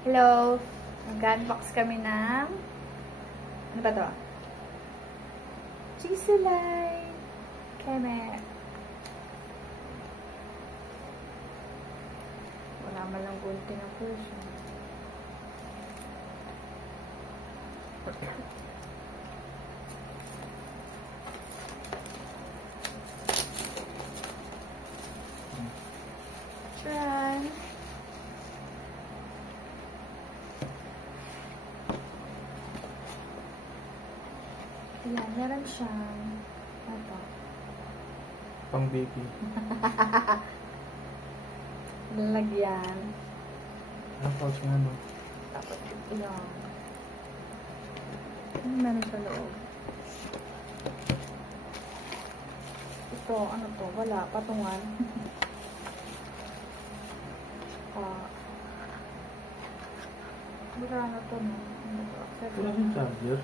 Hello! Mag-unbox kami ng... Ano ba to? Chisulay! Keme! Wala man lang bunti ng puso. Try! Ayan, meron siyang ito. Pang baby. Lalagyan. Tapos yung ano? Tapos yun. Ano meron sa loob? Ito, ano to? Wala, patungan. Wala na to, no? Ano to? Wala siyang charger.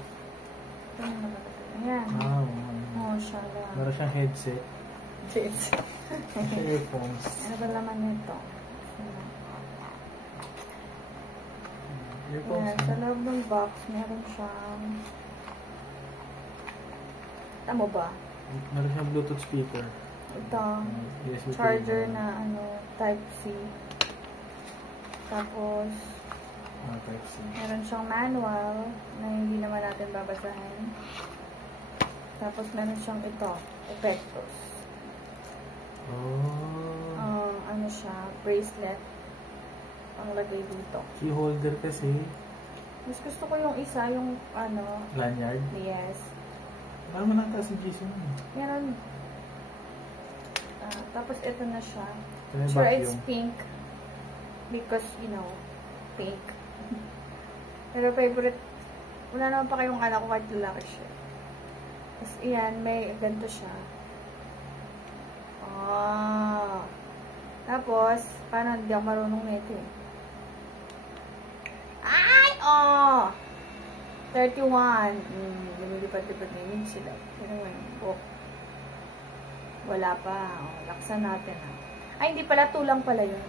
Ayan. Wow. Oh, siya lang. Meron siyang headset. Headset. Siya earphones. Ano ba laman nito? Earphones. Ayan, sa loob ng box, meron siyang... Tama ba? Meron siyang Bluetooth speaker. Ito. USB Charger na ano, Type-C. Tapos, Type-C. meron siyang manual na hindi naman natin babasahin. Tapos, meron siyang ito, Effectos. Oh. Ano siya, bracelet. Ang lagay dito. Key holder kasi. Mas gusto ko yung isa, yung ano. Lanyard? Yes. Parang manata si Jason. Meron. Tapos, ito na siya. Kaya Sure, vacuum. it's pink. Because, you know, pink. Pero favorite, wala naman pa kayong anak ko kahit lalaki siya. Tapos, iyan, may ganito siya. Tapos, paano hindi ako marunong nito eh. Ay! 31. Lumilipad-lipad na yun sila. Pero ngayon, wala pa. Laksan natin ha. Ay, hindi pala. Tulang pala yun.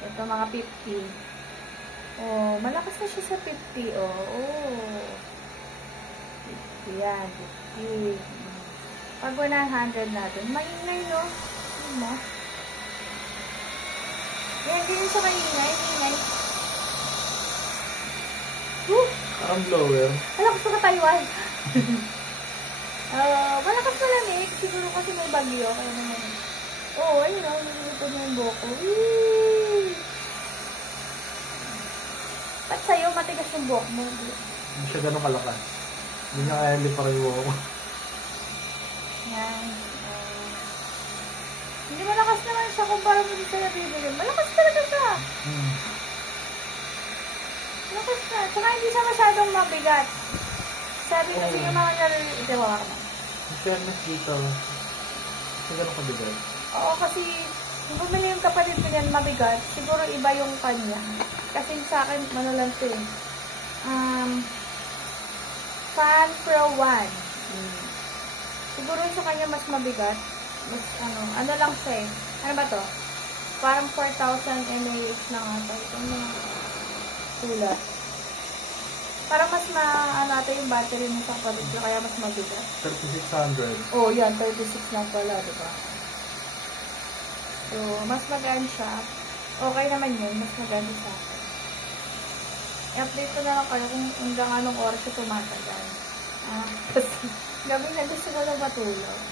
Ito, mga 50. Malakas na siya sa 50. 50 yan. 50. Pag 100 natin, maingay, no? Ano? Yan, din siya maingay. Maingay. Parang blower. Malakas na Taiwan. Malakas na lamig. Siguro kasi may bagyo. Kaya naman. Ayun o. Nililipod na yung buhok ko. Ba't sa'yo matigas yung buhok mo? Hindi siya ganun kalakas. Hindi niya kaya lipar yung buhok ko. Yan. Hindi malakas naman siya kumpara mo dito na bibili. Malakas talaga siya. Malakas na. Saka hindi siya masyadong mabigat. Sabi kasi yung mga ito ka naman. Ang fairness dito. Kasi ganun kabigat. Oo, kasi kung bumili yung kapatid ko yan mabigat, siguro iba yung kanya. Kasi sa akin, ano lang ito eh. Fan Pro 1. Siguro sa kanya mas mabigat. Mas ano lang siya eh. Ano ba to? Parang 4,000 mAh lang ata. Ito na sulat. Parang mas natin yung battery mo sa kapatid ko, kaya mas mabigat. 3,600. Yan. 36 lang pala, diba? So, mas magaan siya. Okay naman yun. Mas magaan siya. I-update ko na lang kayo kung hanggang anong oras siya tumatagal. Kasi gabi na gusto ko lang matulog.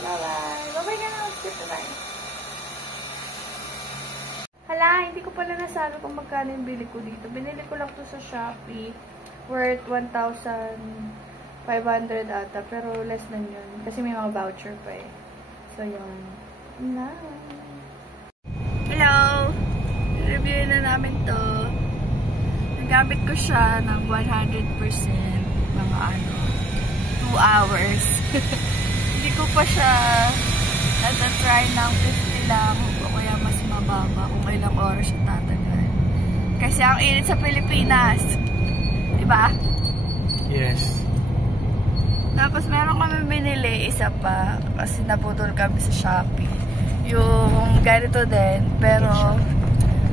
Bye-bye! Bye-bye ka na. Bye-bye! Hala, hindi ko pala nasabi kung magkano yung bili ko dito. Binili ko lang to sa Shopee. Worth 1,500 ata. Pero less than yun. Kasi may mga voucher pa eh. So, yun. Hello! Review na namin to. Nagamit ko siya ng 100%. Mga 2 hours. Hindi ko pa siya natatry ng 50 lang. O kaya mas mababa kung ilang oras siya tatagal. Kasi ang init sa Pilipinas. Diba? Yes. Tapos meron kami binili, isa pa. Kasi naputol kami sa Shopee. yung ganito din. Pero,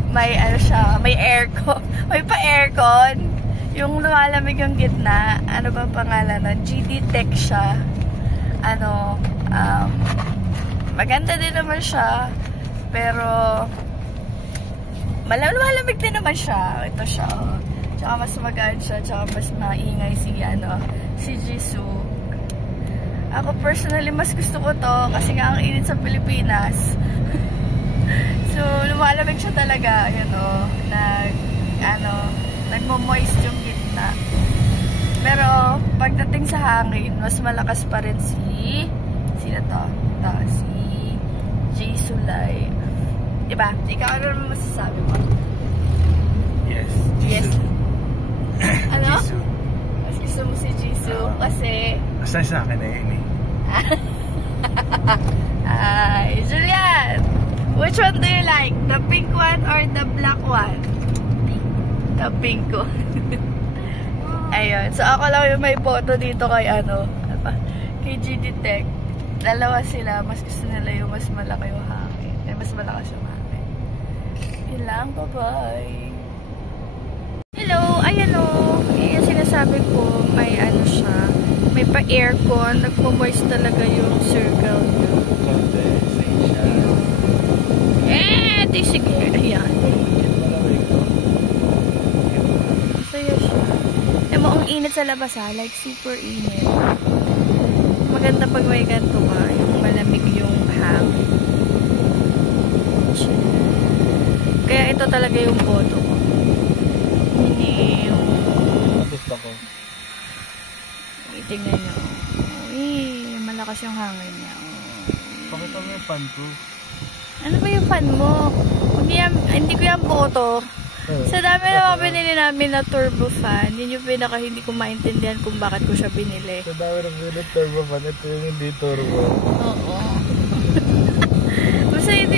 may ano siya, may aircon. May pa-aircon. Yung lumalamig yung gitna. Ano ba pangalan nun? GD Tech siya. Ano, maganda din naman siya. Pero, malamig din naman siya. Ito siya, oh. Tsaka mas magaan siya. Tsaka mas maingay si Jisoo. Ako personally, mas gusto ko to kasi nga ang init sa Pilipinas. So, lumalamig siya talaga. Ayan, oh. Nagmo-moist yung gitna. Pero, pagdating sa hangin, mas malakas pa rin sino to? Si Jisoo Live. Diba? Ikaw, ano naman masasabi mo? Yes. Yes. Ano? Jisoo. Mas gusto mo si Jisoo kasi... Basta sa akin na yun eh. Ay, Julian! Which one do you like? The pink one or the black one? The pink one. Ayun. So, ako lang yung may photo dito kay kay GD Tech. Dalawa sila. Mas gusto nila yung mas malaki yung hangin. Mas malakas yung hangin. Yun lang. Bye-bye. Hello. Ayan o. Yung sinasabi ko, may siya. May pa-aircon. Nagpo-moist talaga yung circle niya. Di sige. Ayan. Masaya siya. Alam mo, ang init sa labas like super init. Maganda pag may ganito ka. Yung malamig yung hangin. Kaya ito talaga yung photo ko. Hindi yung... Gusto ko. Tingnan nyo. Uy, malakas yung hangin niya. Pakita mo yung fan ko. Ano ba yung fan mo? Hindi ko yung photo. Sa dami na mga binili namin na turbo fan, yun yung pinaka hindi ko maintindihan kung bakit ko siya binili. Sa dami na binili turbo fan, ito yung hindi turbo. Oo. Basta hindi